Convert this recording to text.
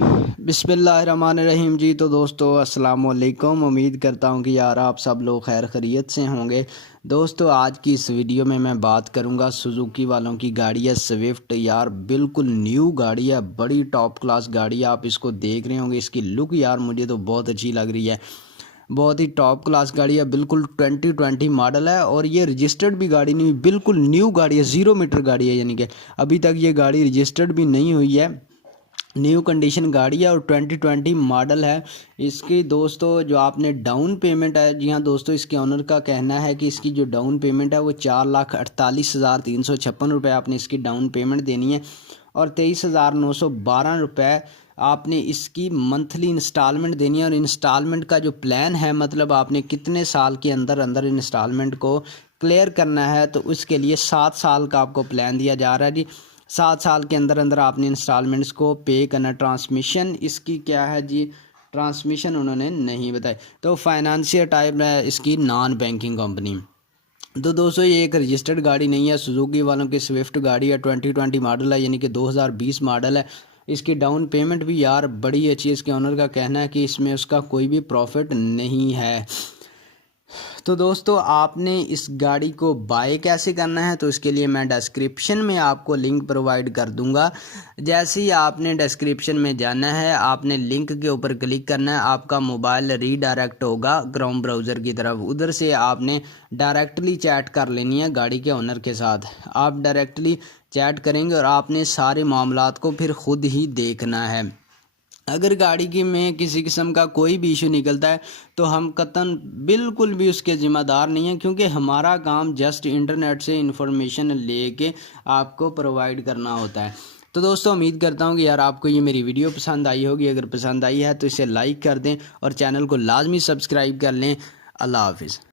बिस्मिल्लाहिर्रहमानिर्रहीम जी। तो दोस्तों अस्सलाम वालेकुम। उम्मीद करता हूँ कि यार आप सब लोग खैर खैरियत से होंगे। दोस्तों आज की इस वीडियो में मैं बात करूँगा सुजुकी वालों की गाड़ी है स्विफ्ट। यार बिल्कुल न्यू गाड़ी है, बड़ी टॉप क्लास गाड़ी है। आप इसको देख रहे होंगे, इसकी लुक यार मुझे तो बहुत अच्छी लग रही है। बहुत ही टॉप क्लास गाड़ी है, बिल्कुल 2020 मॉडल है और ये रजिस्टर्ड भी गाड़ी नहीं हुई, बिल्कुल न्यू गाड़ी है, 0 मीटर गाड़ी है। यानी कि अभी तक ये गाड़ी रजिस्टर्ड भी नहीं हुई है, न्यू कंडीशन गाड़ी है और 2020 मॉडल है। इसकी दोस्तों जो आपने डाउन पेमेंट है, जी हाँ दोस्तों, इसके ऑनर का कहना है कि इसकी जो डाउन पेमेंट है वो 4,48,356 रुपये आपने इसकी डाउन पेमेंट देनी है और 23,912 रुपये आपने इसकी मंथली इंस्टॉलमेंट देनी है। और इंस्टॉलमेंट का जो प्लान है, मतलब आपने कितने साल के अंदर अंदर इंस्टॉलमेंट को क्लियर करना है, तो उसके लिए 7 साल का आपको प्लान दिया जा रहा है जी। 7 साल के अंदर अंदर आपने इंस्टॉलमेंट्स को पे करना। ट्रांसमिशन इसकी क्या है जी, ट्रांसमिशन उन्होंने नहीं बताई। तो फाइनेंशियल टाइप है इसकी, नॉन बैंकिंग कंपनी। तो दोस्तों ये एक रजिस्टर्ड गाड़ी नहीं है, सुजुकी वालों की स्विफ्ट गाड़ी है, 2020 मॉडल है, यानी कि 2020 मॉडल है। इसकी डाउन पेमेंट भी यार बड़ी अच्छी है। इसके ऑनर का कहना है कि इसमें उसका कोई भी प्रॉफिट नहीं है। तो दोस्तों आपने इस गाड़ी को बाय कैसे करना है, तो इसके लिए मैं डिस्क्रिप्शन में आपको लिंक प्रोवाइड कर दूंगा। जैसे ही आपने डिस्क्रिप्शन में जाना है, आपने लिंक के ऊपर क्लिक करना है, आपका मोबाइल रीडायरेक्ट होगा क्रोम ब्राउज़र की तरफ। उधर से आपने डायरेक्टली चैट कर लेनी है गाड़ी के ओनर के साथ। आप डायरेक्टली चैट करेंगे और आपने सारे मामलात को फिर ख़ुद ही देखना है। अगर गाड़ी की में किसी किस्म का कोई भी इशू निकलता है तो हम कतन बिल्कुल भी उसके ज़िम्मेदार नहीं हैं, क्योंकि हमारा काम जस्ट इंटरनेट से इंफॉर्मेशन लेके आपको प्रोवाइड करना होता है। तो दोस्तों उम्मीद करता हूँ कि यार आपको ये मेरी वीडियो पसंद आई होगी। अगर पसंद आई है तो इसे लाइक कर दें और चैनल को लाजमी सब्सक्राइब कर लें। अल्लाह हाफिज़।